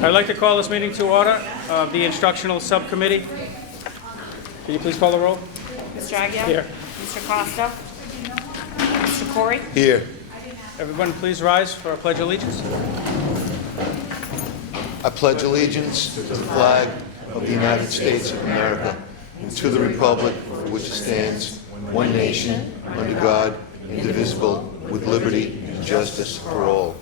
I'd like to call this meeting to order of the Instructional Subcommittee. Can you please call the roll? Mr. Aguirre? Here. Mr. Costa? Mr. Corey? Here. Everyone please rise for a pledge of allegiance. I pledge allegiance to the flag of the United States of America and to the republic for which it stands, one nation, under God, indivisible, with liberty and justice for all.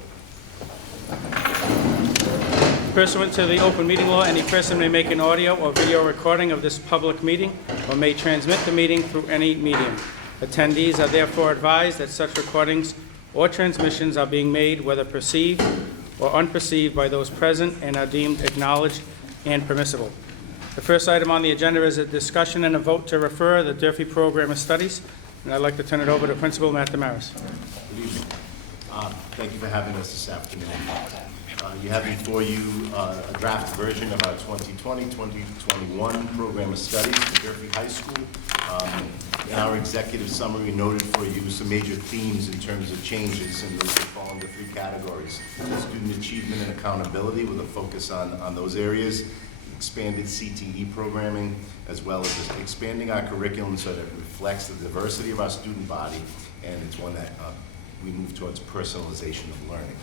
Pursuant to the open meeting law, any person may make an audio or video recording of this public meeting or may transmit the meeting through any medium. Attendees are therefore advised that such recordings or transmissions are being made, whether perceived or unperceived, by those present and are deemed acknowledged and permissible. The first item on the agenda is a discussion and a vote to refer the Durfee Program of Studies, and I'd like to turn it over to Principal Matt Damaris. Good evening. Thank you for having us this afternoon. You have before you a draft version of our 2020-2021 Program of Studies for Durfee High School. In our executive summary, we noted for you some major themes in terms of changes, and those fall into three categories: student achievement and accountability, with a focus on those areas; expanded CTE programming, as well as expanding our curriculum so that it reflects the diversity of our student body, and it's one that we move towards personalization of learning.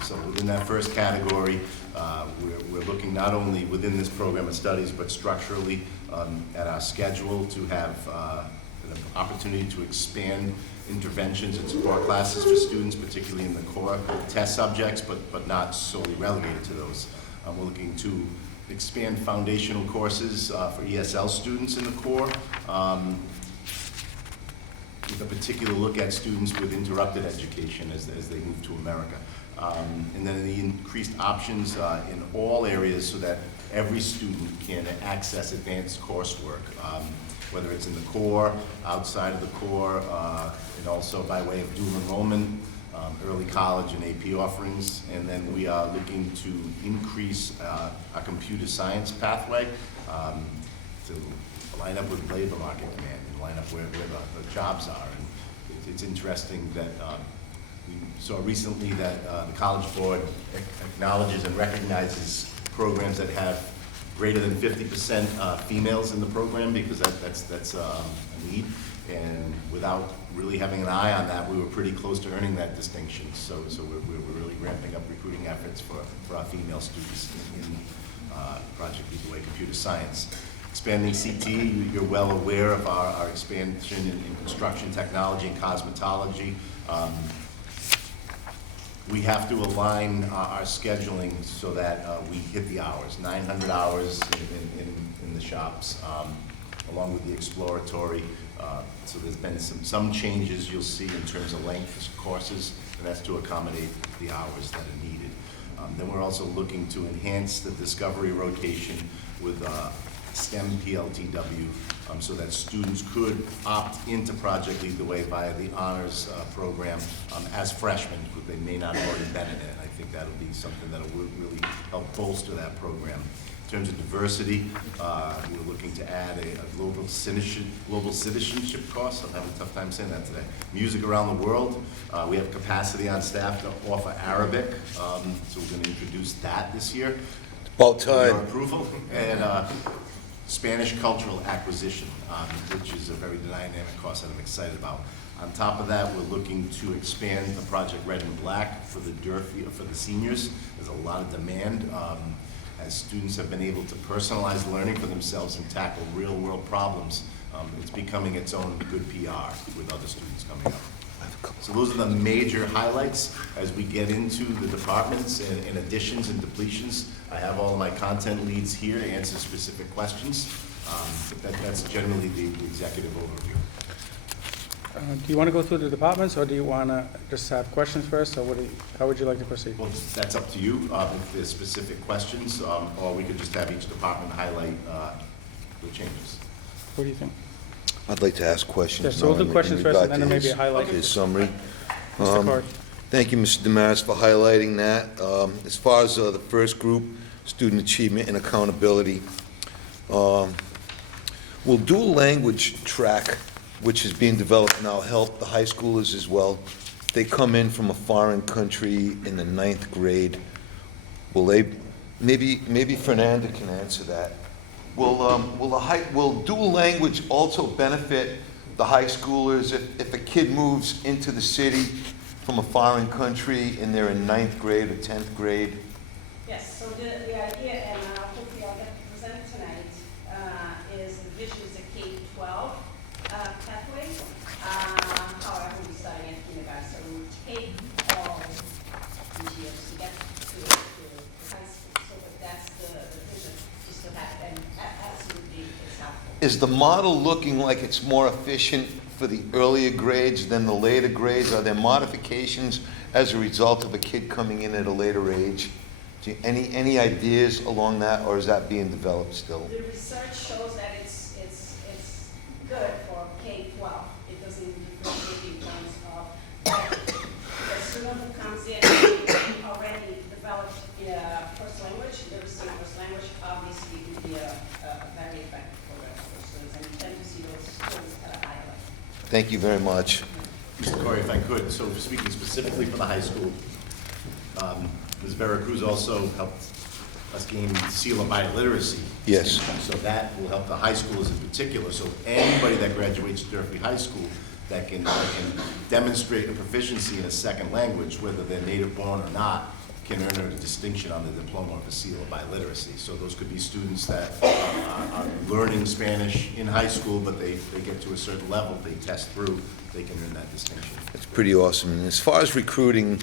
So within that first category, we're looking not only within this program of studies, but structurally at our schedule to have an opportunity to expand interventions and support classes for students, particularly in the core test subjects, but not solely relegated to those. We're looking to expand foundational courses for ESL students in the core, with a particular look at students with interrupted education as they move to America. And then the increased options in all areas so that every student can access advanced coursework, whether it's in the core, outside of the core, and also by way of dual enrollment, early college and AP offerings. And then we are looking to increase our computer science pathway to line up with labor market demand and line up where the jobs are. And it's interesting that we saw recently that the College Board acknowledges and recognizes programs that have greater than 50% females in the program, because that's a need. And without really having an eye on that, we were pretty close to earning that distinction. So we're really ramping up recruiting efforts for our female students in Project Lead the Way Computer Science. Expanding CT, you're well aware of our expansion in construction technology and cosmetology. We have to align our scheduling so that we hit the hours, 900 hours in the shops, along with the exploratory. So there's been some changes you'll see in terms of length of courses, and that's to accommodate the hours that are needed. Then we're also looking to enhance the discovery rotation with STEM PLTW, so that students could opt into Project Lead the Way via the honors program as freshmen, but they may not have already been in it. I think that'll be something that'll really help bolster that program. In terms of diversity, we're looking to add a global citizenship course. I'm having a tough time saying that today. Music around the world. We have capacity on staff to offer Arabic, so we're going to introduce that this year. About time. Your approval. And Spanish cultural acquisition, which is a very dynamic course that I'm excited about. On top of that, we're looking to expand the Project Red and Black for the Durfee, for the seniors. There's a lot of demand as students have been able to personalize learning for themselves and tackle real-world problems. It's becoming its own good PR with other students coming up. So those are the major highlights as we get into the departments and additions and depletions. I have all of my content leads here to answer specific questions, but that's generally the executive overview. Do you want to go through the departments, or do you want to just have questions first, or how would you like to proceed? Well, that's up to you if there's specific questions, or we could just have each department highlight the changes. What do you think? I'd like to ask questions. Yeah, so we'll do questions first, and then there may be a highlight. His summary. Mr. Corey. Thank you, Mr. Damaris, for highlighting that. As far as the first group, student achievement and accountability, we'll do a language track, which is being developed now, help the high schoolers as well. They come in from a foreign country in the 9th grade. Will they maybe Fernanda can answer that. Will dual language also benefit the high schoolers if a kid moves into the city from a foreign country and they're in 9th grade or 10th grade? Yes, so the idea, and hopefully I'll get to present tonight, is the vision is a K-12 pathway. However, we'll be starting at kindergarten, so we would take all these years to get to high school. So that's the vision, just to have, and absolutely it's helpful. Is the model looking like it's more efficient for the earlier grades than the later grades? Are there modifications as a result of a kid coming in at a later age? Any ideas along that, or is that being developed still? The research shows that it's good for K-12. It doesn't differentiate in terms of the student who comes in already developed first language, literacy in first language, obviously would be a very effective program for students, and we tend to see those schools at a higher level. Thank you very much. Mr. Corey, if I could, so speaking specifically for the high school, Ms. Veracruz also helped us gain the seal of biliteracy. Yes. So that will help the high schools in particular. So anybody that graduates Durfee High School that can demonstrate a proficiency in a second language, whether they're native born or not, can earn a distinction on the diploma of a seal of biliteracy. So those could be students that are learning Spanish in high school, but they get to a certain level, they test through, they can earn that distinction. It's pretty awesome. And as far as recruiting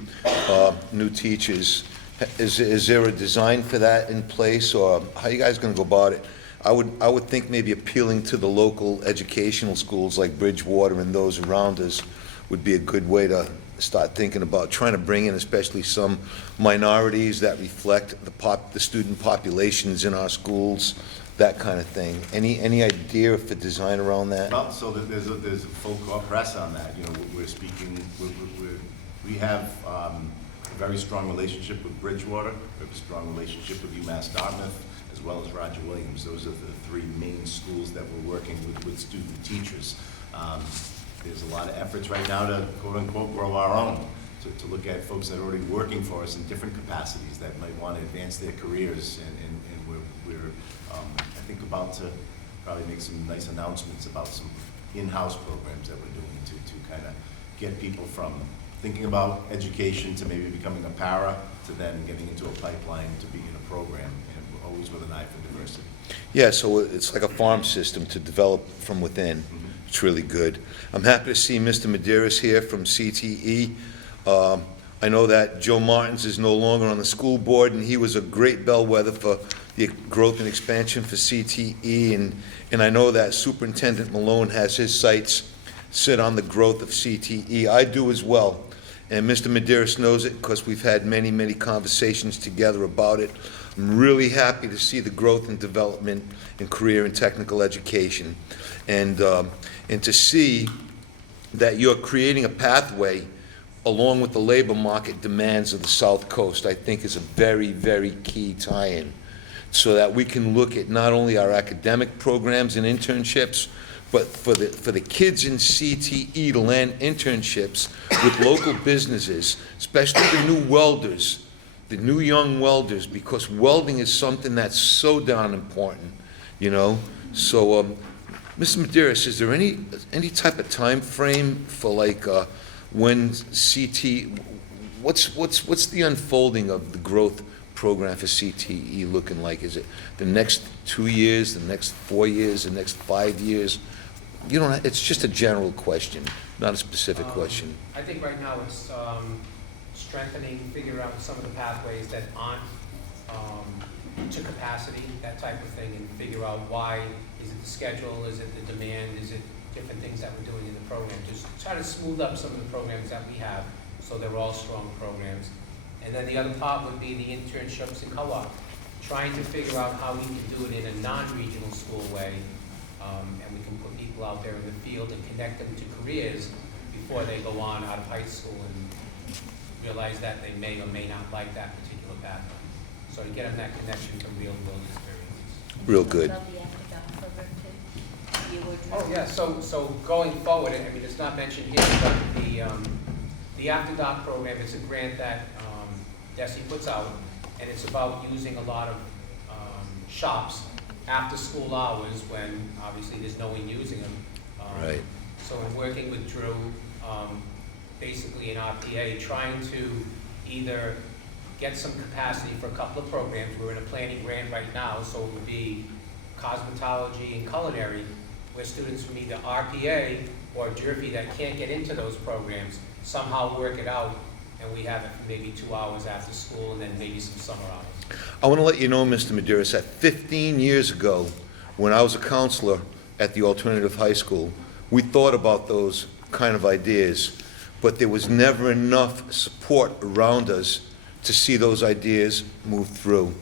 new teachers, is there a design for that in place, or how are you guys going to go about it? I would think maybe appealing to the local educational schools like Bridgewater and those around us would be a good way to start thinking about trying to bring in especially some minorities that reflect the student populations in our schools, that kind of thing. Any idea for design around that? Well, so there's a full court press on that. You know, we have a very strong relationship with Bridgewater. We have a strong relationship with UMass Dartmouth, as well as Roger Williams. Those are the three main schools that we're working with student teachers. There's a lot of efforts right now to quote-unquote grow our own, to look at folks that are already working for us in different capacities that might want to advance their careers, and we're I think about to probably make some nice announcements about some in-house programs that we're doing to kind of get people from thinking about education to maybe becoming a para to then getting into a pipeline to be in a program, and always with an eye for diversity. Yeah, so it's like a farm system to develop from within. Mm-hmm. It's really good. I'm happy to see Mr. Medeiros here from CTE. I know that Joe Martins is no longer on the school board, and he was a great bellwether for the growth and expansion for CTE, and I know that Superintendent Malone has his sights set on the growth of CTE. I do as well, and Mr. Medeiros knows it because we've had many, many conversations together about it. I'm really happy to see the growth and development in career and technical education, and to see that you're creating a pathway along with the labor market demands of the South Coast, I think is a very, very key tie-in, so that we can look at not only our academic programs and internships, but for the kids in CTE to land internships with local businesses, especially the new welders, the new young welders, because welding is something that's so darn important, you know? So, Mr. Medeiros, is there any type of time frame for like when what's the unfolding of the growth program for CTE looking like? Is it the next 2 years, the next 4 years, the next 5 years? You don't. It's just a general question, not a specific question. I think right now it's strengthening, figure out some of the pathways that aren't to capacity, that type of thing, and figure out why. Is it the schedule? Is it the demand? Is it different things that we're doing in the program? Just try to smooth up some of the programs that we have so they're all strong programs. And then the other part would be the internships and co-op, trying to figure out how we can do it in a non-regional school way, and we can put people out there in the field and connect them to careers before they go on out of high school and realize that they may or may not like that particular pathway. So to get them that connection to real world experiences. Real good. Oh, yeah, so going forward, I mean, it's not mentioned here, but the After Doc program is a grant that DESE puts out, and it's about using a lot of shops after school hours when obviously there's no one using them. Right. So in working with Drew, basically in RPA, trying to either get some capacity for a couple of programs. We're in a planning grant right now, so it would be cosmetology and culinary, where students from either RPA or Durfee that can't get into those programs somehow work it out, and we have it for maybe 2 hours after school and then maybe some summer hours. I want to let you know, Mr. Medeiros, that 15 years ago, when I was a counselor at the alternative high school, we thought about those kind of ideas, but there was never enough support around us to see those ideas move through.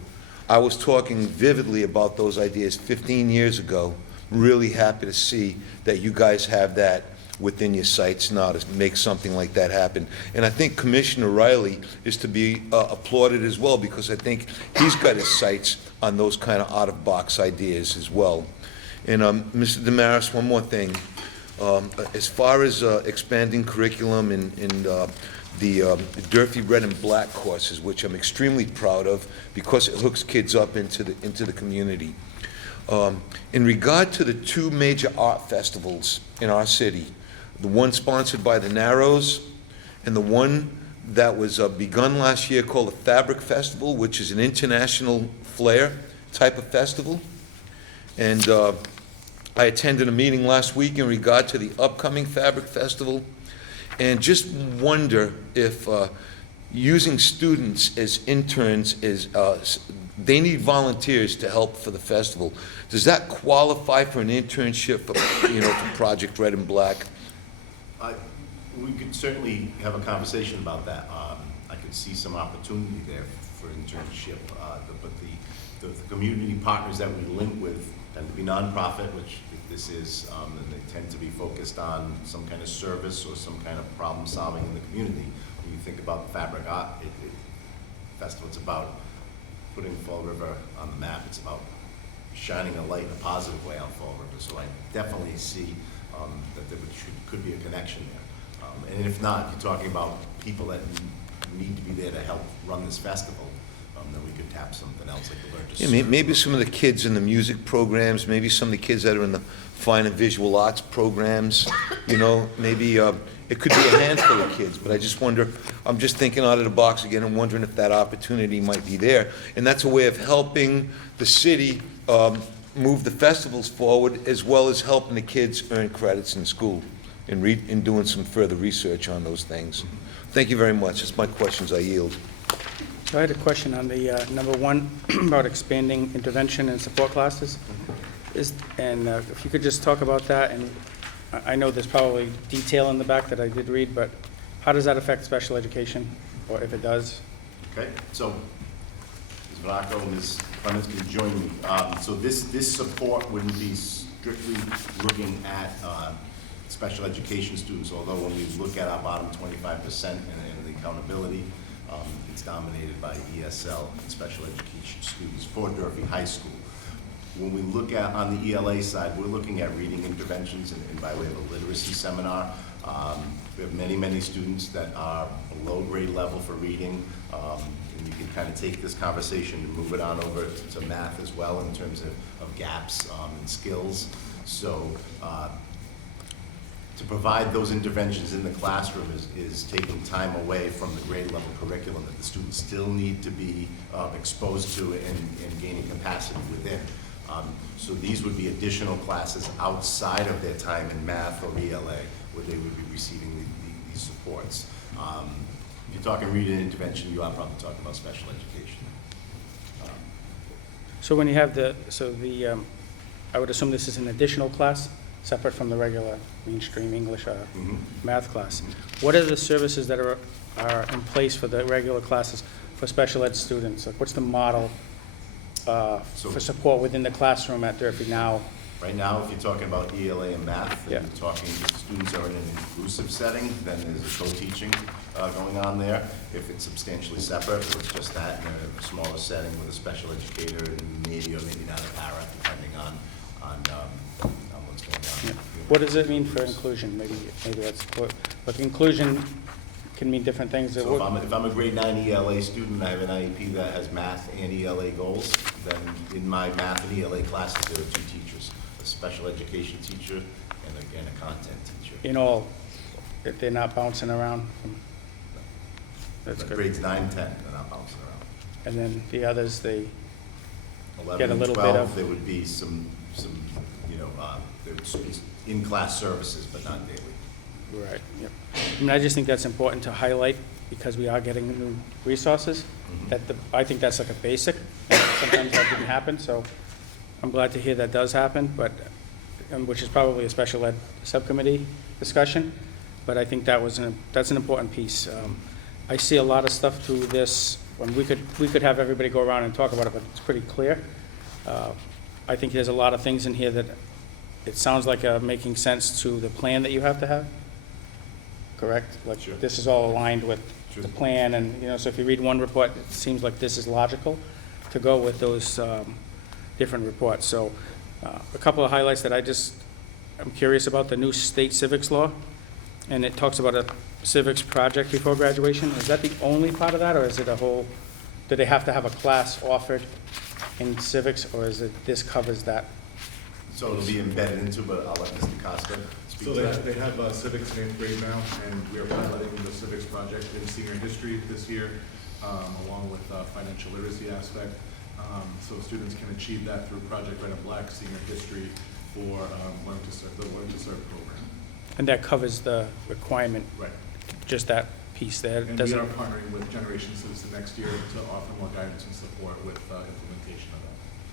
I was talking vividly about those ideas 15 years ago. Really happy to see that you guys have that within your sights now to make something like that happen. And I think Commissioner Riley is to be applauded as well, because I think he's got his sights on those kind of out-of-box ideas as well. And Mr. Damaris, one more thing. As far as expanding curriculum in the Durfee Red and Black courses, which I'm extremely proud of because it hooks kids up into the community. In regard to the 2 major art festivals in our city, the one sponsored by the Narrows and the one that was begun last year called the Fabric Festival, which is an international flair type of festival. And I attended a meeting last week in regard to the upcoming Fabric Festival, and just wonder if using students as interns is, they need volunteers to help for the festival. Does that qualify for an internship for, for Project Red and Black? We could certainly have a conversation about that. I could see some opportunity there for internship, but the community partners that we link with tend to be nonprofit, which this is, and they tend to be focused on some kind of service or some kind of problem solving in the community. When you think about the Fabric Art Festival, it's about putting Fall River on the map. It's about shining a light in a positive way on Fall River. So I definitely see that there could be a connection there. And if not, you're talking about people that need to be there to help run this festival, then we could tap something else like the Burgess. Yeah, maybe some of the kids in the music programs, maybe some of the kids that are in the fine and visual arts programs, maybe it could be a handful of kids, but I just wonder, I'm just thinking out of the box again and wondering if that opportunity might be there. And that's a way of helping the city move the festivals forward, as well as helping the kids earn credits in school and doing some further research on those things. Thank you very much. That's my questions. I yield. So I had a question on the number 1 about expanding intervention and support classes. If you could just talk about that, and I know there's probably detail in the back that I did read, but how does that affect special education, or if it does? Okay, so Ms. Vanaco and Ms. Clements can join me. So this support wouldn't be strictly looking at special education students, although when we look at our bottom 25% and the accountability, it's dominated by ESL and special education students for Durfee High School. When we look at, on the ELA side, we're looking at reading interventions and by way of a literacy seminar. We have many students that are below grade level for reading, and you can kind of take this conversation and move it on over to math as well in terms of gaps and skills. So to provide those interventions in the classroom is taking time away from the grade level curriculum that the students still need to be exposed to and gaining capacity within. So these would be additional classes outside of their time in math or ELA where they would be receiving these supports. If you're talking reading intervention, you are probably talking about special education. So when you have I would assume this is an additional class, separate from the regular mainstream English math class. What are the services that are in place for the regular classes for special ed students? Like, what's the model for support within the classroom at Durfee now? Right now, if you're talking about ELA and math, and Yeah. you're talking students are in an inclusive setting, then there's a co-teaching going on there. If it's substantially separate, or it's just that in a smaller setting with a special educator and maybe or maybe not a para, depending on what's going on. Yeah. What does it mean for inclusion? Maybe that's inclusion can mean different things. So if I'm a grade 9 ELA student, I have an IEP that has math and ELA goals, then in my math and ELA classes, there are 2 teachers, a special education teacher and again, a content teacher. In all, if they're not bouncing around. That's But good. grades 9 and 10, they're not bouncing around. And then the others, they 11 get a and little bit 12, of- there would be some, there would be in-class services, but not daily. Right, yep. I mean, I just think that's important to highlight because we are getting new resources. I think that's like a basic, and sometimes that didn't happen, so I'm glad to hear that does happen, but, which is probably a special ed subcommittee discussion, but I think that's an important piece. I see a lot of stuff through this, when we could have everybody go around and talk about it, but it's pretty clear. I think there's a lot of things in here that it sounds like making sense to the plan that you have to have. Correct? Like, Sure. this is all aligned with Sure. the plan, and, so if you read one report, it seems like this is logical to go with those different reports. So, a couple of highlights that I'm curious about, the new state civics law, and it talks about a civics project before graduation. Is that the only part of that, or is it a whole, do they have to have a class offered in civics, or is it, this covers that? So it'll be embedded into, but I'll let Mr. Costa speak So to that. they have civics in 8th grade now, and we are piloting the civics project in senior history this year, along with financial literacy aspect. So students can achieve that through Project Red and Black Senior History for Learn to Serve, the Learn to Serve program. And that covers the requirement, Right. just that piece there? And we Doesn't- are partnering with Generation Citizen next year to offer more guidance and support with implementation of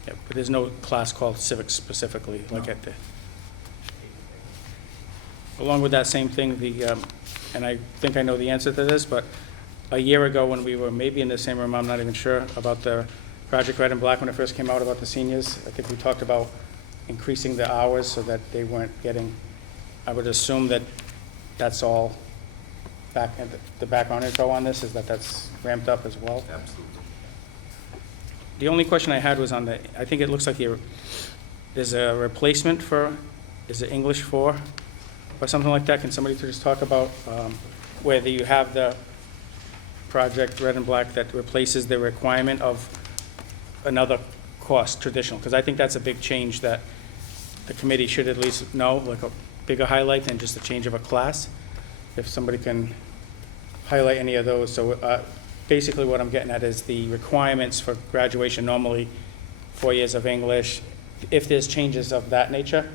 that. Yeah, but there's no class called civics specifically, like No. at the, along with that same thing, and I think I know the answer to this, but a year ago when we were maybe in the same room, I'm not even sure, about the Project Red and Black, when it first came out about the seniors, I think we talked about increasing the hours so that they weren't getting, I would assume that that's all the background info on this, is that's ramped up as well? Absolutely. The only question I had was on I think it looks like there's a replacement for, is it English 4 or something like that? Can somebody just talk about whether you have the Project Red and Black that replaces the requirement of another course, traditional? Because I think that's a big change that the committee should at least know, like a bigger highlight than just a change of a class. If somebody can highlight any of those. So basically what I'm getting at is the requirements for graduation, normally 4 years of English. If there's changes of that nature,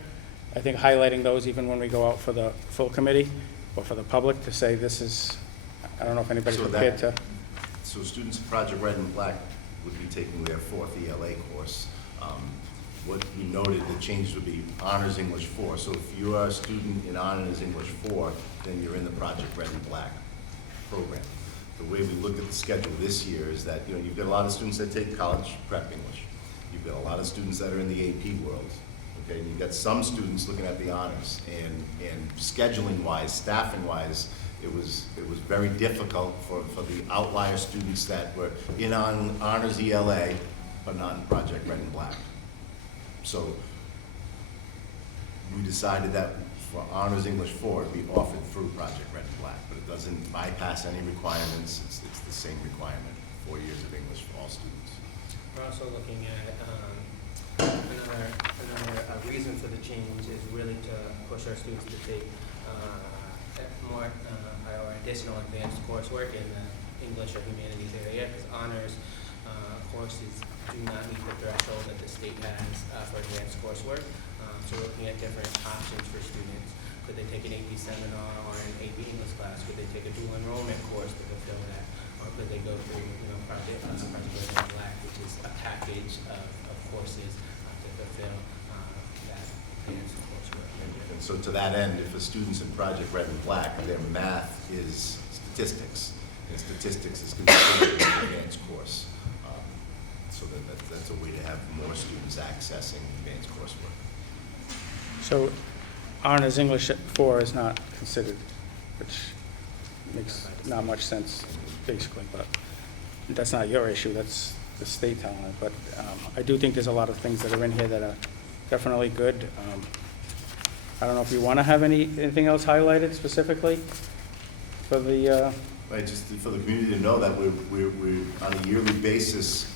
I think highlighting those even when we go out for the full committee or for the public to say this is, I don't know if anybody's So prepared to. So students in Project Red and Black would be taking their 4th ELA course. What we noted, the changes would be Honors English 4. So if you are a student in Honors English 4, then you're in the Project Red and Black program. The way we look at the schedule this year is that, you've got a lot of students that take college prep English. You've got a lot of students that are in the AP world. Okay, and you've got some students looking at the honors, and scheduling-wise, staffing-wise, it was very difficult for the outlier students that were in honors ELA, but not in Project Red and Black. So we decided that for Honors English 4, it'd be offered through Project Red and Black, but it doesn't bypass any requirements. It's the same requirement, 4 years of English for all students. We're also looking at another reason for the change is really to push our students to take more or additional advanced coursework in the English or humanities area, because honors courses do not meet the threshold that the state has for advanced coursework. So we're looking at different options for students. Could they take an AP seminar or an AP English class? Could they take a dual enrollment course to fulfill that? Or could they go through, Project Red and Black, which is a package of courses to fulfill that advanced coursework? And so to that end, if a student's in Project Red and Black, their math is statistics, and statistics is considered an advanced course. So that's a way to have more students accessing advanced coursework. So Honors English 4 is not considered, which makes not much sense, basically, but that's not your issue, that's the state telling it. But I do think there's a lot of things that are in here that are definitely good. I don't know if you want to have anything else highlighted specifically for the Right, just for the community to know that we're on a yearly basis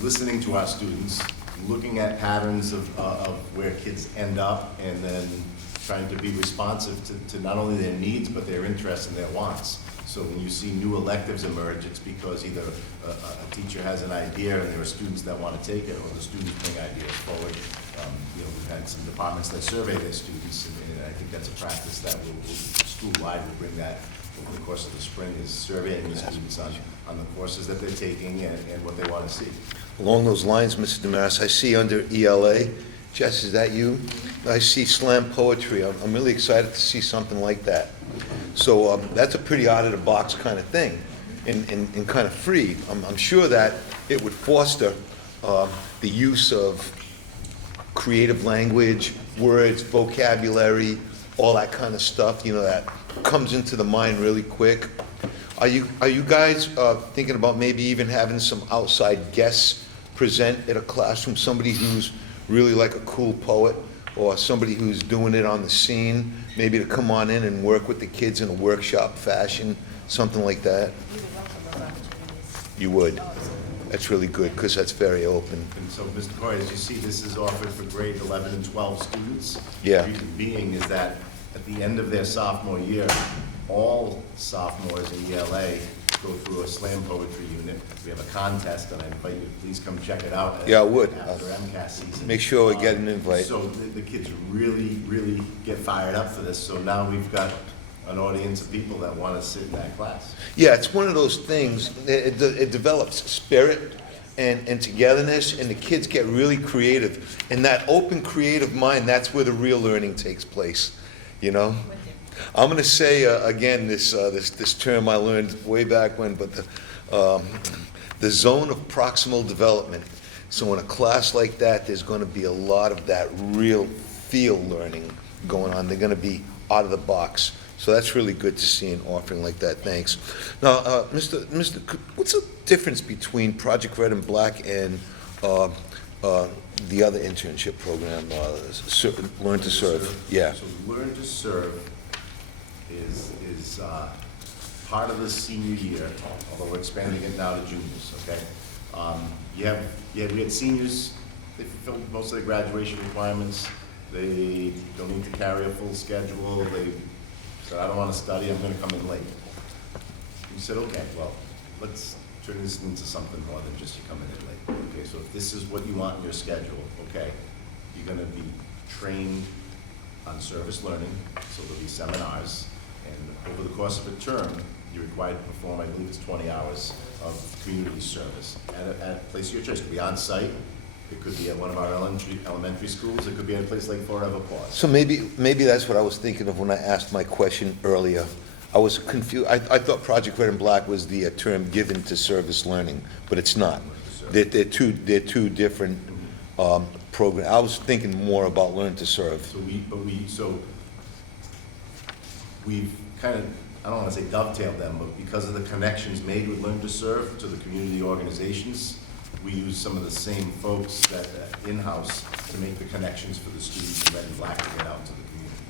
listening to our students, looking at patterns of where kids end up, and then trying to be responsive to not only their needs, but their interests and their wants. So when you see new electives emerge, it's because either a teacher has an idea and there are students that want to take it, or the students bring ideas forward. We've had some departments that survey their students, and I think that's a practice that school-wide will bring that over the course of the spring, is surveying the students on the courses that they're taking and what they want to see. Along those lines, Mr. Damaris, I see under ELA, Jess, is that you? I see slam poetry. I'm really excited to see something like that. So that's a pretty out-of-the-box kind of thing, and kind of free. I'm sure that it would foster the use of creative language, words, vocabulary, all that kind of stuff, that comes into the mind really quick. Are you guys thinking about maybe even having some outside guests present at a classroom, somebody who's really like a cool poet, or somebody who's doing it on the scene, maybe to come on in and work with the kids in a workshop fashion, something like that? You would. That's really good, because that's very open. And so, Mr. Corey, as you see, this is offered for grade 11 and 12 students. Yeah. The reason being is that at the end of their sophomore year, all sophomores in ELA go through a slam poetry unit. We have a contest, and I invite you to please come check it out. Yeah, I would. After MCAS season. Make sure we get an invite. So the kids really, really get fired up for this. So now we've got an audience of people that want to sit in that class. Yeah, it's one of those things, it develops spirit and togetherness, and the kids get really creative. And that open, creative mind, that's where the real learning takes place, I'm going to say, again, this term I learned way back when, but the zone of proximal development. So in a class like that, there's going to be a lot of that real field learning going on. They're going to be out of the box. So that's really good to see an offering like that. Thanks. Now, Mr. What's the difference between Project Red and Black and the other internship program, Learn to Serve? Yeah. So Learn to Serve is part of the senior year, although we're expanding it now to juniors, okay? We had seniors, they fulfilled most of their graduation requirements. They don't need to carry a full schedule. They said, I don't want to study, I'm going to come in late. We said, okay, well, let's turn this into something more than just you coming in late. Okay, so if this is what you want in your schedule, okay, you're going to be trained on service learning, so there'll be seminars, and over the course of a term, you're required to perform, I believe it's 20 hours of community service at a place of your choice. It could be on site, it could be at one of our elementary schools, it could be at a place like Forever Pause. So maybe that's what I was thinking of when I asked my question earlier. I was confused. I thought Project Red and Black was the term given to service learning, but it's not. They're two different programs. I was thinking more about Learn to Serve. So we've kind of, I don't want to say dovetailed them, but because of the connections made with Learn to Serve to the community organizations, we use some of the same folks that in-house to make the connections for the students in Red and Black to get out to the community.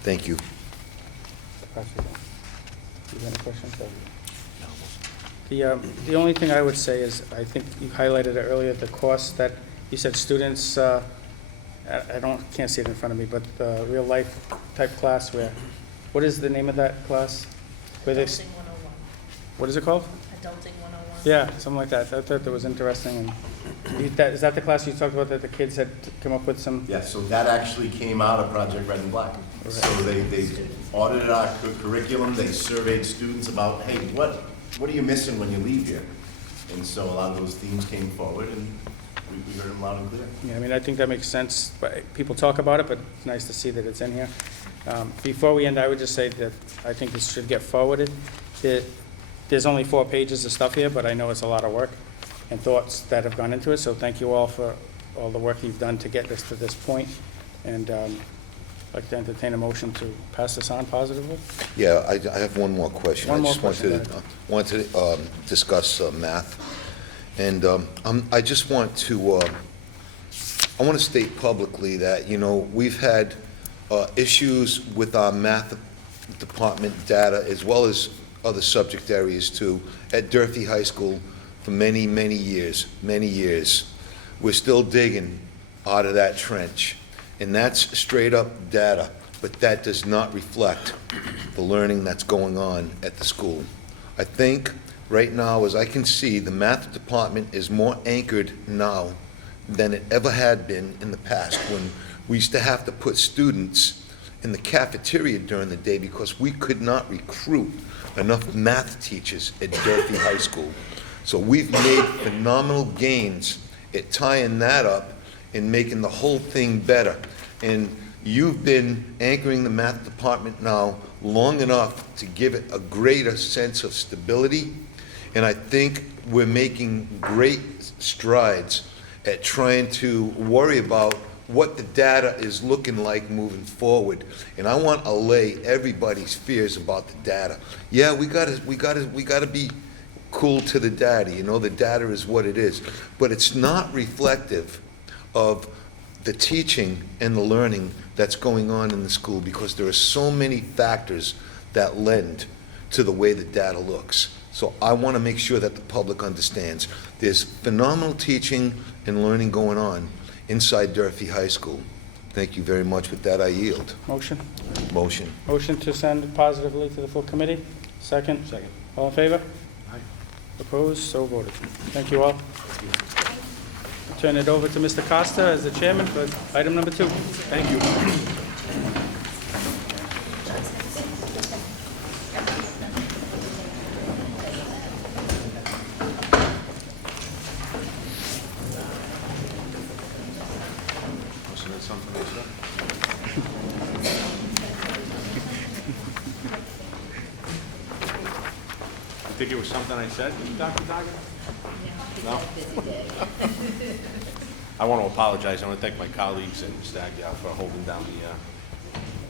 Thank you. Do you have any questions? The only thing I would say is, I think you highlighted it earlier, the cost that you said students, I can't see it in front of me, but real life type class what is the name of that class? Where they, Adulting 101. what is it called? Adulting 101. Yeah, something like that. I thought that was interesting. And is that the class you talked about that the kids had come up with some? Yes, so that actually came out of Project Red and Black. Right. So they audited our curriculum, they surveyed students about, hey, what are you missing when you leave here? And so a lot of those themes came forward, and we heard them loud and clear. Yeah, I mean, I think that makes sense. People talk about it, but it's nice to see that it's in here. Before we end, I would just say that I think this should get forwarded. There's only 4 pages of stuff here, but I know it's a lot of work and thoughts that have gone into it. So thank you all for all the work you've done to get this to this point. And I'd like to entertain a motion to pass this on positively. Yeah, I have one more question. One more I just question, wanted to discuss math. And I just want to, I want to state publicly that, we've had issues with our math department data as well as other subject areas too at Durfee High School for many, many years, many years. We're still digging out of that trench. And that's straight up data, but that does not reflect the learning that's going on at the school. I think right now, as I can see, the math department is more anchored now than it ever had been in the past, when we used to have to put students in the cafeteria during the day because we could not recruit enough math teachers at Durfee High School. So we've made phenomenal gains at tying that up and making the whole thing better. And you've been anchoring the math department now long enough to give it a greater sense of stability. And I think we're making great strides at trying to worry about what the data is looking like moving forward. And I want to allay everybody's fears about the data. Yeah, we gotta be cool to the data. You know, the data is what it is. But it's not reflective of the teaching and the learning that's going on in the school, because there are so many factors that lend to the way the data looks. So I want to make sure that the public understands there's phenomenal teaching and learning going on inside Durfee High School. Thank you very much. With that, I yield. Motion? Motion. Motion to send positively to the full committee? Second? Second. All in favor? Aye. Opposed? So voted. Thank you all. Turn it over to Mr. Costa as the chairman for item number 2. Thank you. Wasn't it something I said? You think it was something I said, Dr. Duggan? No? I want to apologize. I want to thank my colleagues and Stagg for holding down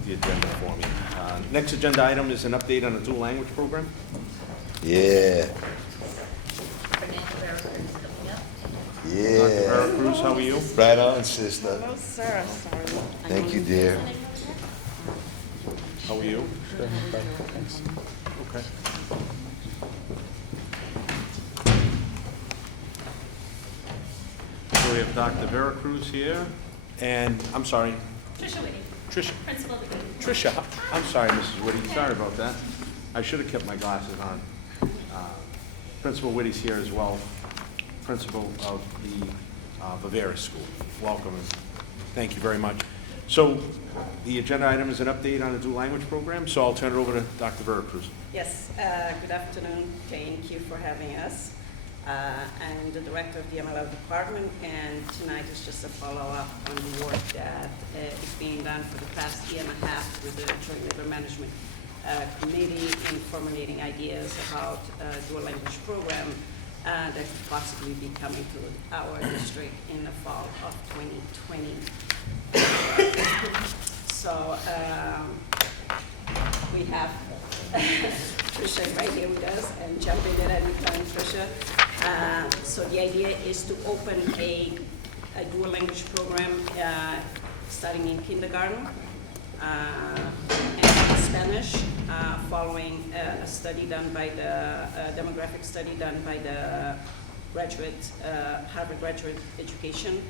the agenda for me. Next agenda item is an update on the dual language program. Yeah. Dr. Yeah. Vera Cruz, how are you? Right on, sister. Hello, sir. Sorry. Thank you, dear. How are you? Thanks. Okay. So we have Dr. Vera Cruz here, and, I'm sorry, Trisha Whitty, Trisha. Principal of the Green. Trisha, I'm sorry, Mrs. Whitty, sorry about that. I should have kept my glasses on. Principal Whitty's here as well, principal of the Viveris School. Welcome, and thank you very much. So the agenda item is an update on the dual language program, so I'll turn it over to Dr. Vera Cruz. Yes, good afternoon. Thank you for having us. I'm the director of the MLL department, and tonight is just a follow-up on the work that is being done for the past year and a half with the Joint Labor Management Committee in formulating ideas about dual language program that could possibly be coming to our district in the fall of 2020. So we have Trisha right here with us, and jump in at any time, Trisha. So the idea is to open a dual language program starting in kindergarten and Spanish, following a study done by the demographic study done by the Harvard Graduate Education,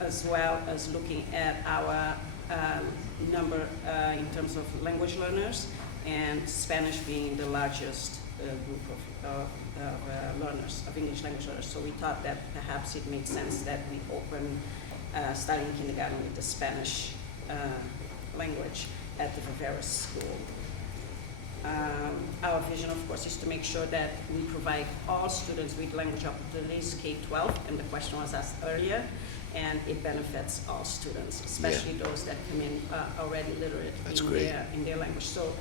as well as looking at our number in terms of language learners, and Spanish being the largest group of learners, of English language learners. So we thought that perhaps it made sense that we open, starting in kindergarten, with the Spanish language at the Viveris School. Our vision, of course, is to make sure that we provide all students with language opportunities K-12, and the question was asked earlier, and it benefits all students, especially those that come in already literate in their language. So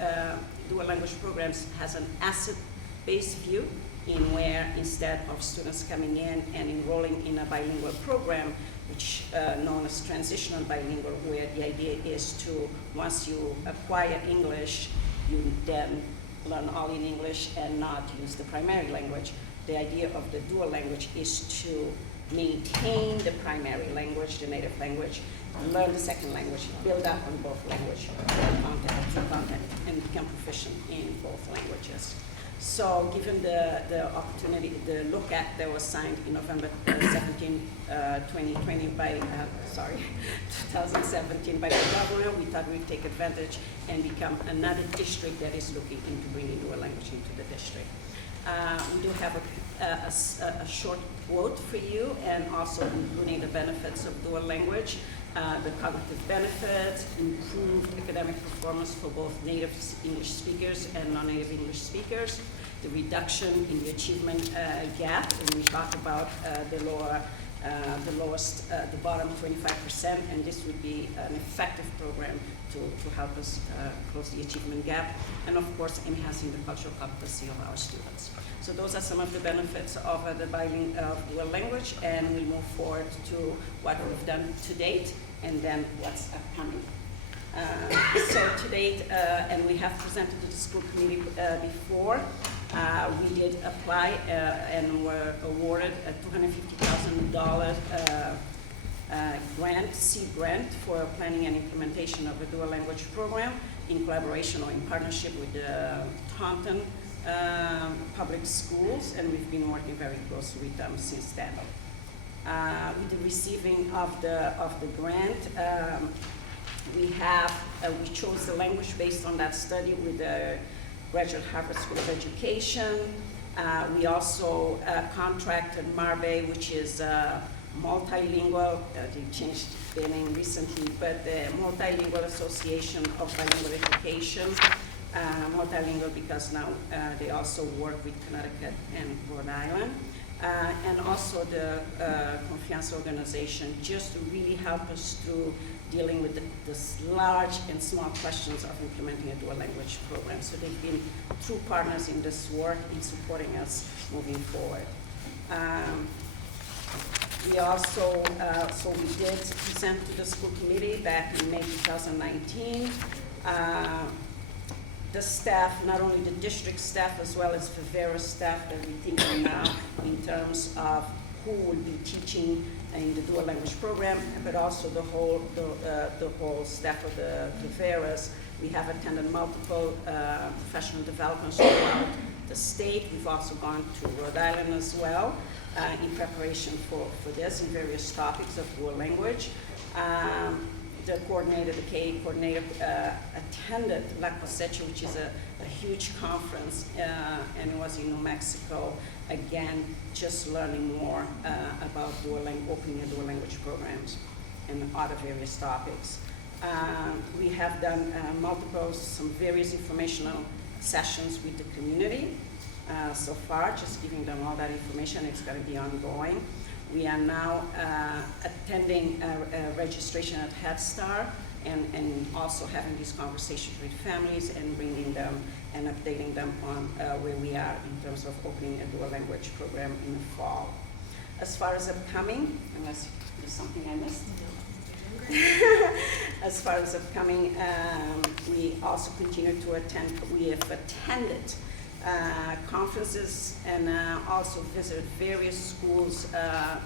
dual language programs has an asset-based view, in where instead of students coming in and enrolling in a bilingual program, which known as transitional bilingual, where the idea is to, once you acquire English, you then learn all in English and not use the primary language. The idea of the dual language is to maintain the primary language, the native language, learn the second language, build up on both language content, and become proficient in both languages. So given the opportunity, the look at that was signed in November 17, 2020 by, 2017 by the governor, we thought we'd take advantage and become another district that is looking into bringing dual language into the district. We do have a short quote for you, and also including the benefits of dual language, the cognitive benefits, improved academic performance for both native English speakers and non-native English speakers, the reduction in the achievement gap, and we talk about the bottom 25%, and this would be an effective program to help us close the achievement gap, and of course enhancing the cultural competency of our students. So those are some of the benefits of the bilingual language, and we move forward to what we've done to date and then what's upcoming. So to date, and we have presented to the school committee before, we did apply and were awarded a $250,000 seed grant for planning and implementation of a dual language program in collaboration or in partnership with the Taunton public schools, and we've been working very closely with them since then. With the receiving of the grant, we chose the language based on that study with the Graduate Harvard School of Education. We also contracted MARBE, which is multilingual, they changed their name recently, but the Multilingual Association of Bilingual Education. Multilingual because now they also work with Connecticut and Rhode Island. And also the Confianza organization, just to really help us through dealing with the large and small questions of implementing a dual language program. So they've been true partners in this work in supporting us moving forward. We also, so we did present to the school committee back in May 2019. The staff, not only the district staff as well as Vivera staff that we're thinking now in terms of who will be teaching in the dual language program, but also the whole staff of the Viveras. We have attended multiple professional developments throughout the state. We've also gone to Rhode Island as well in preparation for this in various topics of dual language. The coordinator, the KA coordinator, attended La Cosecha, which is a huge conference, and it was in New Mexico, again, just learning more about opening dual language programs and other various topics. We have done some various informational sessions with the community so far, just giving them all that information. It's going to be ongoing. We are now attending registration at Head Start and also having these conversations with families and bringing them and updating them on where we are in terms of opening a dual language program in the fall. As far as upcoming, unless there's something I missed. As far as upcoming, we also continue to attend, we have attended conferences and also visited various schools,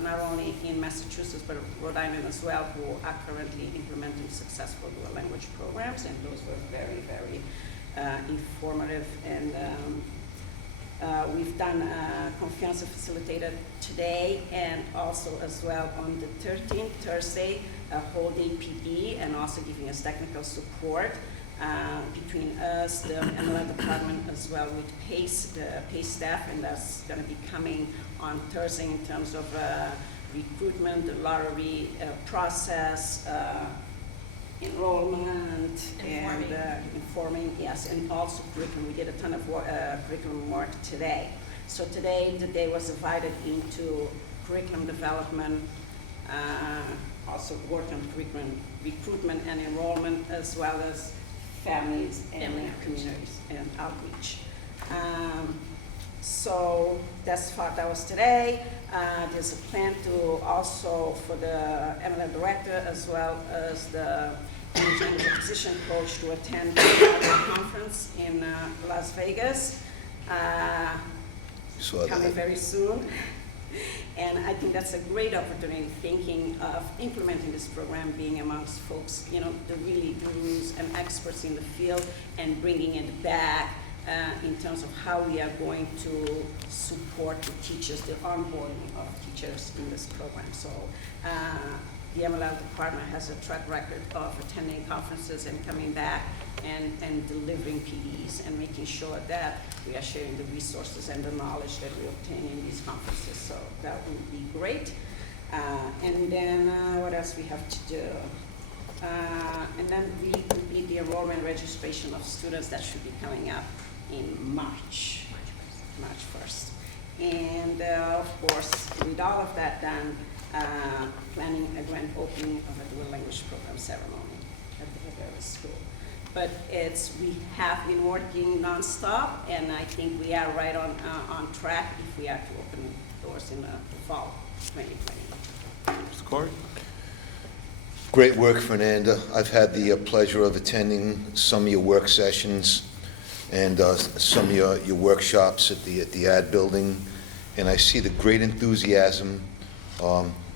not only in Massachusetts but Rhode Island as well, who are currently implementing successful dual language programs, and those were very, very informative. And we've done Confianza facilitated today and also as well on the 13th, Thursday, a whole day PD, and also giving us technical support. Between us, the MLA department, as well with PACE, the PACE staff, and that's going to be coming on Thursday in terms of recruitment, the lottery process, enrollment, and informing, yes, and also curriculum. We did a ton of curriculum work today. So today, the day was divided into curriculum development, also work on curriculum recruitment and enrollment, as well as families and communities and outreach. So that was today. There's a plan to also for the MLA director as well as the English acquisition coach to attend the conference in Las Vegas. Coming very soon. And I think that's a great opportunity, thinking of implementing this program, being amongst folks, the really gurus and experts in the field, and bringing it back in terms of how we are going to support the teachers, the onboarding of teachers in this program. So the MLL department has a track record of attending conferences and coming back and delivering PDs and making sure that we are sharing the resources and the knowledge that we obtain in these conferences. So that would be great. And then what else we have to do? And then we complete the enrollment registration of students. That should be coming up in March 1st. And of course, with all of that done, planning a grand opening of a dual language program ceremony at the very school. But we have been working nonstop, and I think we are right on track if we are to open doors in the fall 2020. Mr. Corey? Great work, Fernanda. I've had the pleasure of attending some of your work sessions and some of your workshops at the ad building, and I see the great enthusiasm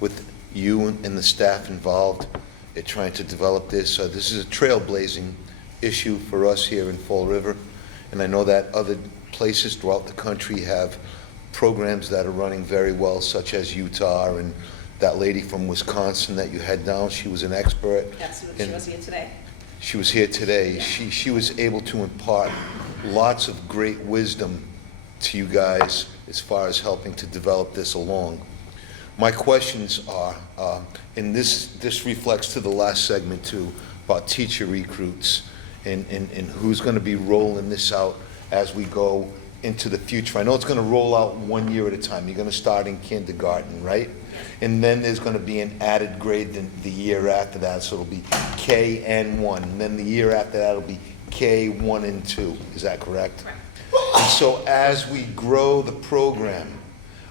with you and the staff involved in trying to develop this. This is a trailblazing issue for us here in Fall River, and I know that other places throughout the country have programs that are running very well, such as Utah, and that lady from Wisconsin that you had down, she was an expert. Absolutely, she was here today. She was here today. Yeah. She was able to impart lots of great wisdom to you guys as far as helping to develop this along. My questions are, and this reflects to the last segment too, about teacher recruits and who's going to be rolling this out as we go into the future. I know it's going to roll out 1 year at a time. You're going to start in kindergarten, right? And then there's going to be an added grade the year after that, so it'll be KN1. And then the year after that, it'll be K1 and 2. Is that correct? Correct. And so as we grow the program,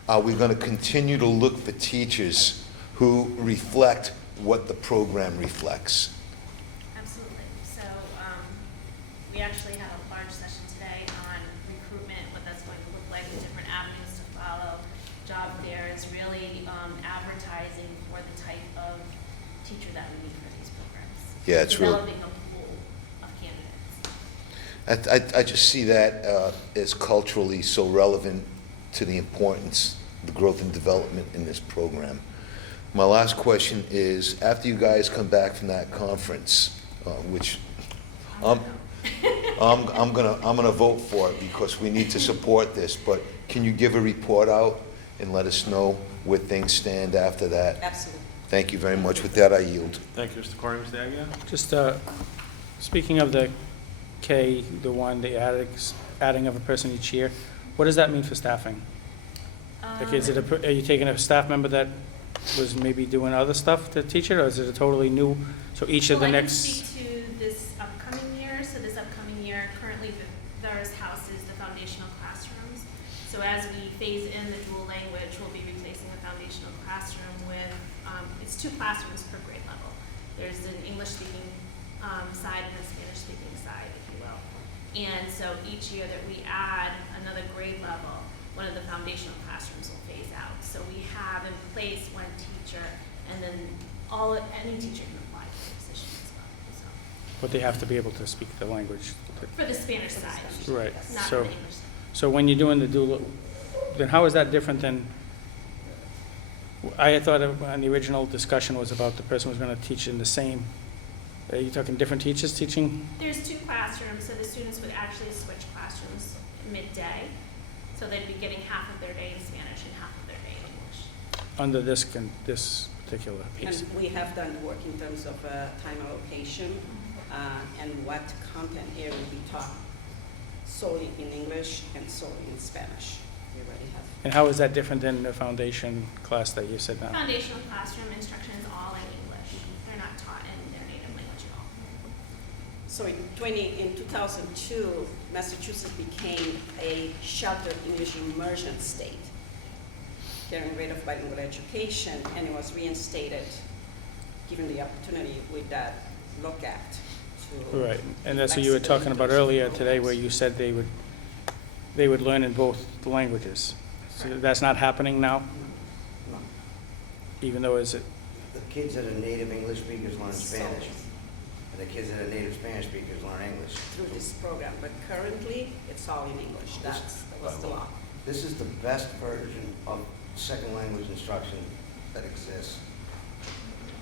are we going to continue to look for teachers who reflect what the program reflects? Absolutely. So we actually had a large session today on recruitment, what that's going to look like, the different avenues to follow. Job fair is really advertising for the type of teacher that we need for these programs. Yeah, it's real. Developing a pool of candidates. I just see that as culturally so relevant to the importance, the growth and development in this program. My last question is, after you guys come back from that conference, which I'm gonna vote for it because we need to support this, but can you give a report out and let us know where things stand after that? Absolutely. Thank you very much. With that, I yield. Thank you, Mr. Corey. Mr. Aguirre? Just speaking of the K, adding of a person each year, what does that mean for staffing? Like, are you taking a staff member that was maybe doing other stuff to teach it, or is it a totally new, so each of the Well, I can next? speak to this upcoming year. So this upcoming year, currently VERS houses the foundational classrooms. So as we phase in the dual language, we'll be replacing the foundational classroom with, it's 2 classrooms per grade level. There's an English-speaking side and a Spanish-speaking side, if you will. And so each year that we add another grade level, one of the foundational classrooms will phase out. So we have in place one teacher, and then any teacher can apply for the position as well. So, But they have to be able to speak the language. for the Spanish side, Right. not So, for the English side. so when you're doing the dual, then how is that different than, I had thought on the original discussion was about the person was going to teach in the same, are you talking different teachers teaching? There's 2 classrooms, so the students would actually switch classrooms midday. So they'd be getting half of their day in Spanish and half of their day in English. Under this particular piece? And we have done the work in terms of time allocation and what content here will be taught solely in English and solely in Spanish. We already have. And how is that different than the foundation class that you said now? Foundational classroom instruction is all in English. They're not taught in their native language at all. So in 2002, Massachusetts became a sheltered English immersion state, carrying rate of bilingual education, and it was reinstated, given the opportunity with that look at. Right, and that's what you were talking about earlier today, where you said they would learn in both languages. So that's not happening now? even though is it, The kids that are native English speakers learn Spanish, and the kids that are native Spanish speakers learn English. through this program, but currently, it's all in English. That was the law. This is the best version of second language instruction that exists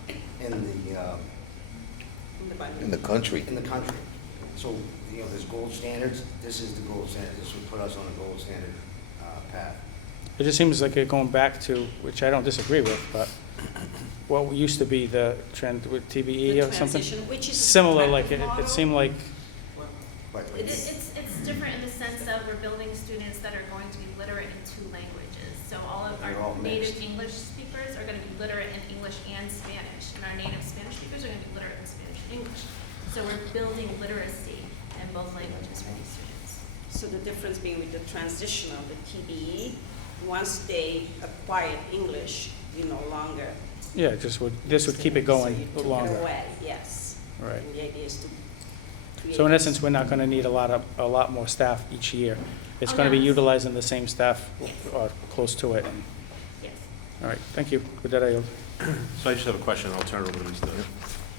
in In the Bible. In the country. the country. So, there's gold standards. This is the gold standard. This would put us on a gold standard path. it just seems like you're going back to, which I don't disagree with, but what used to be the trend with TBE The or something? transition, which is Similar, like, it model. seemed like, Right. It's different in the sense of we're building students that are going to be literate in 2 languages. So all of They're all our native mixed. English speakers are gonna be literate in English and Spanish, and our native Spanish speakers are gonna be literate in Spanish and English. So we're building literacy in both languages for these students. So the difference being with the transitional, the TBE, once they acquire English, you no longer. yeah, this would keep it going So you took longer. it away, yes. Right. And the idea is to create. So in essence, we're not gonna need a lot more staff each year. It's Oh, gonna be yes. utilizing the same staff or close to it. And- Yes. All right, thank you. With that, I yield. So I just have a question, I'll turn it over to Mr.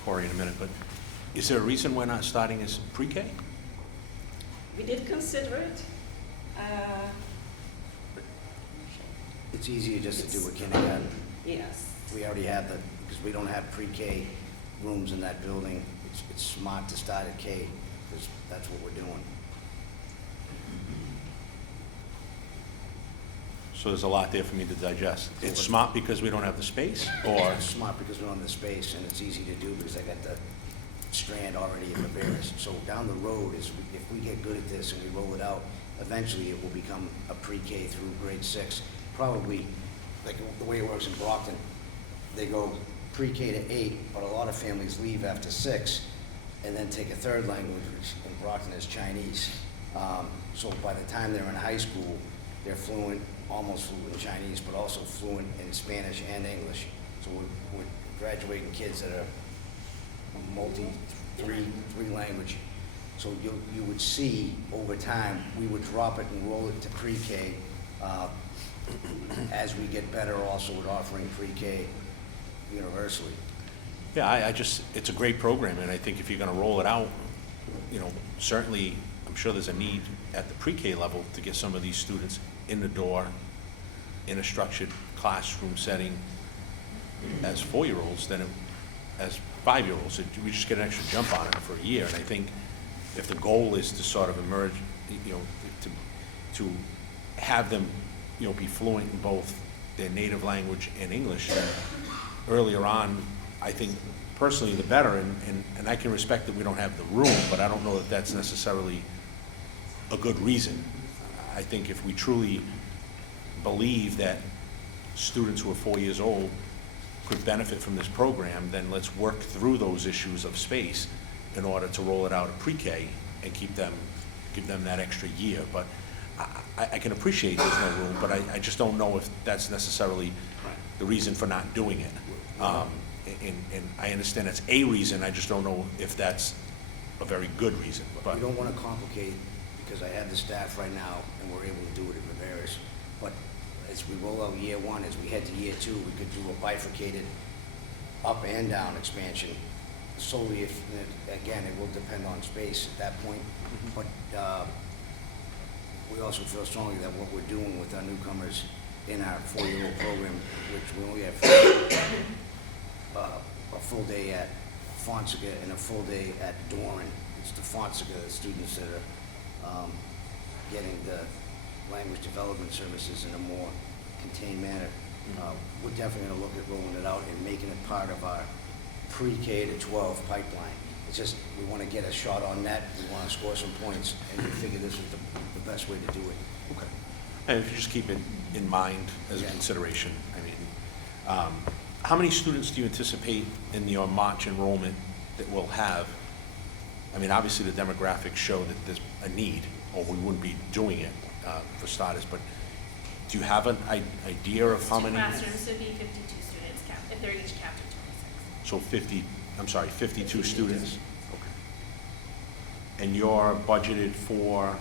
Corey in a minute, but is there a reason we're not starting as pre-K? We did consider it. It's easier just to do with kindergarten. Yes. We already have because we don't have pre-K rooms in that building. It's smart to start at K, because that's what we're doing. So there's a lot there for me to digest. It's smart because we don't have the space, or? It's smart because we don't have the space, and it's easy to do because I got the strand already in the bears. So down the road, if we get good at this and we roll it out, eventually it will become a pre-K through grade 6. Probably, like the way it works in Brockton, they go pre-K to 8, but a lot of families leave after 6 and then take a third language, which in Brockton is Chinese. So by the time they're in high school, they're fluent, almost fluent in Chinese, but also fluent in Spanish and English. So we're graduating kids that are three language. So you would see over time, we would drop it and roll it to pre-K as we get better also at offering pre-K universally. Yeah, it's a great program, and I think if you're gonna roll it out, certainly, I'm sure there's a need at the pre-K level to get some of these students in the door, in a structured classroom setting as 4-year-olds than as 5-year-olds. We just get an extra jump on it for a year, and I think if the goal is to sort of emerge, to have them, be fluent in both their native language and English, then earlier on, I think personally the better, and I can respect that we don't have the room, but I don't know that that's necessarily a good reason. I think if we truly believe that students who are 4 years old could benefit from this program, then let's work through those issues of space in order to roll it out at pre-K and give them that extra year. But I can appreciate there's no room, but I just don't know if that's necessarily the reason for not doing it. And I understand it's a reason, I just don't know if that's a very good reason. But We don't want to complicate, because I have the staff right now, and we're able to do it at Rivera's. But as we roll out year 1, as we head to year 2, we could do a bifurcated up and down expansion. Solely if, again, it will depend on space at that point. But we also feel strongly that what we're doing with our newcomers in our 4-year-old program, which we only have a full day at Fonseca and a full day at Doran. It's the Fonseca students that are getting the language development services in a more contained manner. We're definitely going to look at rolling it out and making it part of our pre-K to 12 pipeline. It's just, we want to get a shot on net, we want to score some points, and we figure this is the best way to do it. okay. And if you just keep it in mind as a Yeah. consideration, I mean, how many students do you anticipate in your March enrollment that we'll have? I mean, obviously the demographics show that there's a need, or we wouldn't be doing it for starters, but do you have an idea of how 2 many? classrooms would be 52 students, if they're each capped at 26. So 52 students? Okay. And you're budgeted for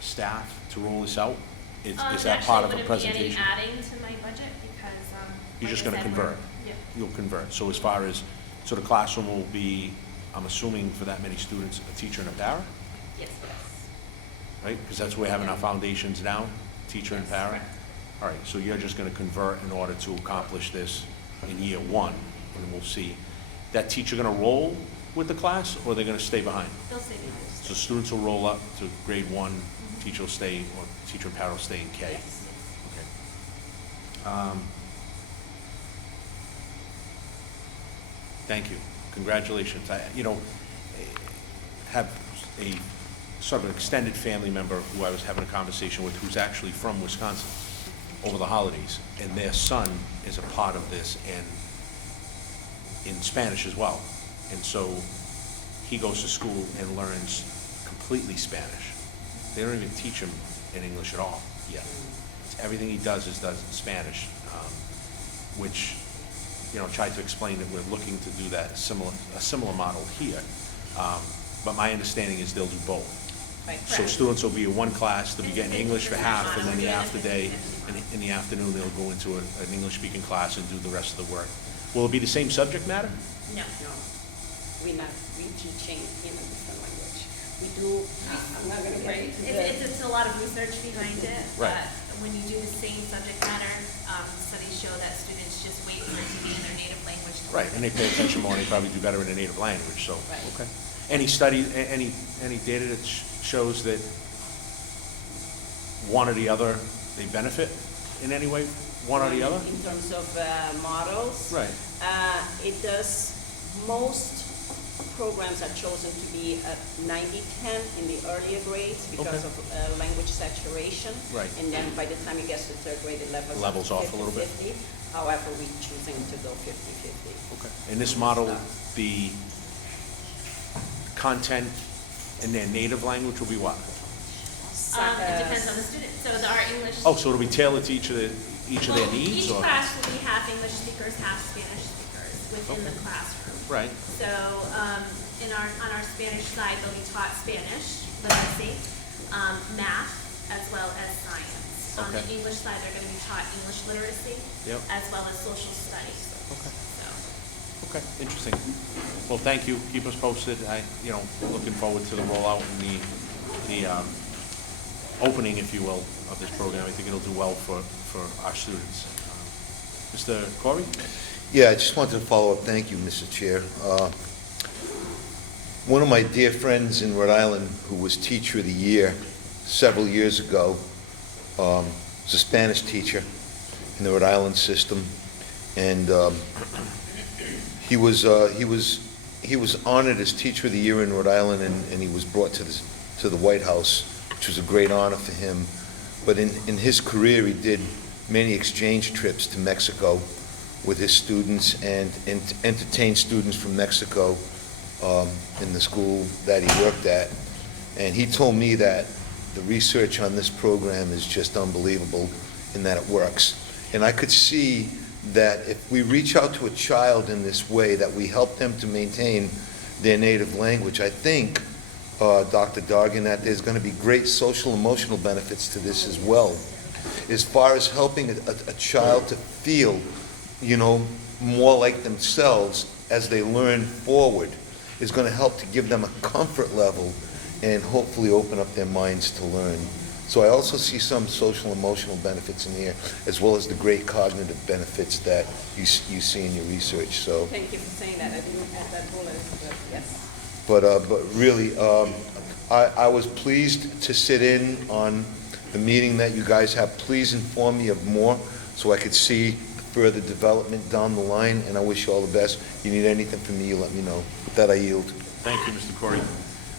staff to roll this out? Is that part of a There presentation? actually wouldn't be any adding to my budget because You're just Like gonna I said, convert. Yeah. You'll convert. So as far as, so the classroom will be, I'm assuming for that many students, a teacher and a para, Yes. right? Because that's where we're having our foundations now, teacher and para. All right, so you're just gonna convert in order to accomplish this in year one, and we'll see. That teacher gonna roll with the class, or they're gonna stay behind? They'll stay behind. So students will roll up to grade one, teacher will stay, or teacher and para will stay in K? Yes. Okay. Thank you. Congratulations. I have a sort of an extended family member who I was having a conversation with who's actually from Wisconsin over the holidays, and their son is a part of this and in Spanish as well. And so he goes to school and learns completely Spanish. They don't even teach him in English at all yet. Everything he does is done in Spanish, which, tried to explain that we're looking to do that, a similar model here. But my understanding is they'll do both. Right, So correct. students will be in one class, they'll be getting English for half, and then the after day, in the afternoon, they'll go into an English-speaking class and do the rest of the work. Will it be the same subject matter? No, we teaching in a different language. We do, I'm not gonna break It's a lot of research behind it, Right. but when you do the same subject matter, studies show that students just wait for it to be in their native language. to Right, learn and they it. pay attention more, and they probably do better in a native language, so. Right. Okay. Any study, any data that shows that one or the other, they benefit in any way, one or the other? In terms of models. Right. It does, most programs are chosen to be at 90-10 in the earlier grades because Okay. of language saturation. Right. And then by the time it gets to third grade, it Levels off a little bit. 50-50. However, we're choosing to go 50-50. Okay. In this model, the content in their native language will be what? It depends on the student. So our English. Oh, so it'll be tailored to each of their needs, Each or? class will be half English speakers, half Spanish speakers within the classroom. Right. So, on our Spanish side, they'll be taught Spanish, literacy, math, as well as science. On the Okay. English side, they're gonna be taught English literacy, Yep. as well as social studies. Okay. So, Okay, interesting. Well, thank you. Keep us posted. Looking forward to the rollout and the opening, if you will, of this program. I think it'll do well for our students. Mr. Corey? Yeah, I just wanted to follow up. Thank you, Mr. Chair. One of my dear friends in Rhode Island, who was Teacher of the Year several years ago, was a Spanish teacher in the Rhode Island system, and he was honored as Teacher of the Year in Rhode Island, and he was brought to the White House, which was a great honor for him. But in his career, he did many exchange trips to Mexico with his students and entertained students from Mexico in the school that he worked at. And he told me that the research on this program is just unbelievable in that it works. And I could see that if we reach out to a child in this way, that we help them to maintain their native language, I think, Dr. Dargan, that there's going to be great social emotional benefits to this as well. As far as helping a child to feel, more like themselves as they learn forward, is going to help to give them a comfort level and hopefully open up their minds to learn. So I also see some social emotional benefits in here, as well as the great cognitive benefits that you see in your research. So, Thank you for saying that. I didn't add that bullet, but yes. but really, I was pleased to sit in on the meeting that you guys have. Please inform me of more so I could see further development down the line, and I wish you all the best. You need anything from me, you let me know. With that, I yield. Thank you, Mr. Corey.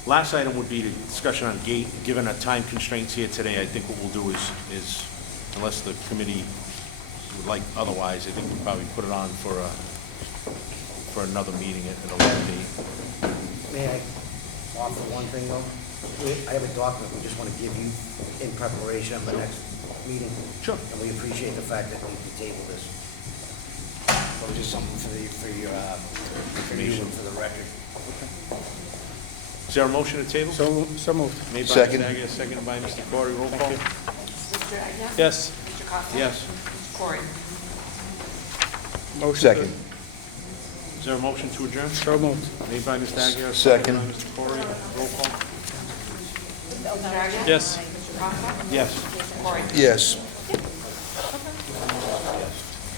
Last item would be the discussion on gate. Given our time constraints here today, I think what we'll do is unless the committee would like otherwise, I think we'll probably put it on for another meeting at a later date. May I offer one thing, though? I have a document we just want to give you in preparation of the next meeting. Sure. And we appreciate the fact that we tabled this. So just something for you and for the record. Is there a motion to table? So moved. Made by Second. Mr. Aguirre, seconded by Mr. Corey. Roll call. Mr. Agia? Yes. Mr. Costa? Yes. Mr. Corey? Motion to- Second. Is there a motion to adjourn? So moved. Made by Mr. Aguirre. Second. By Mr. Corey. Roll call. Mr. Agia? Yes. Mr. Costa? Yes. Mr. Corey? Yes.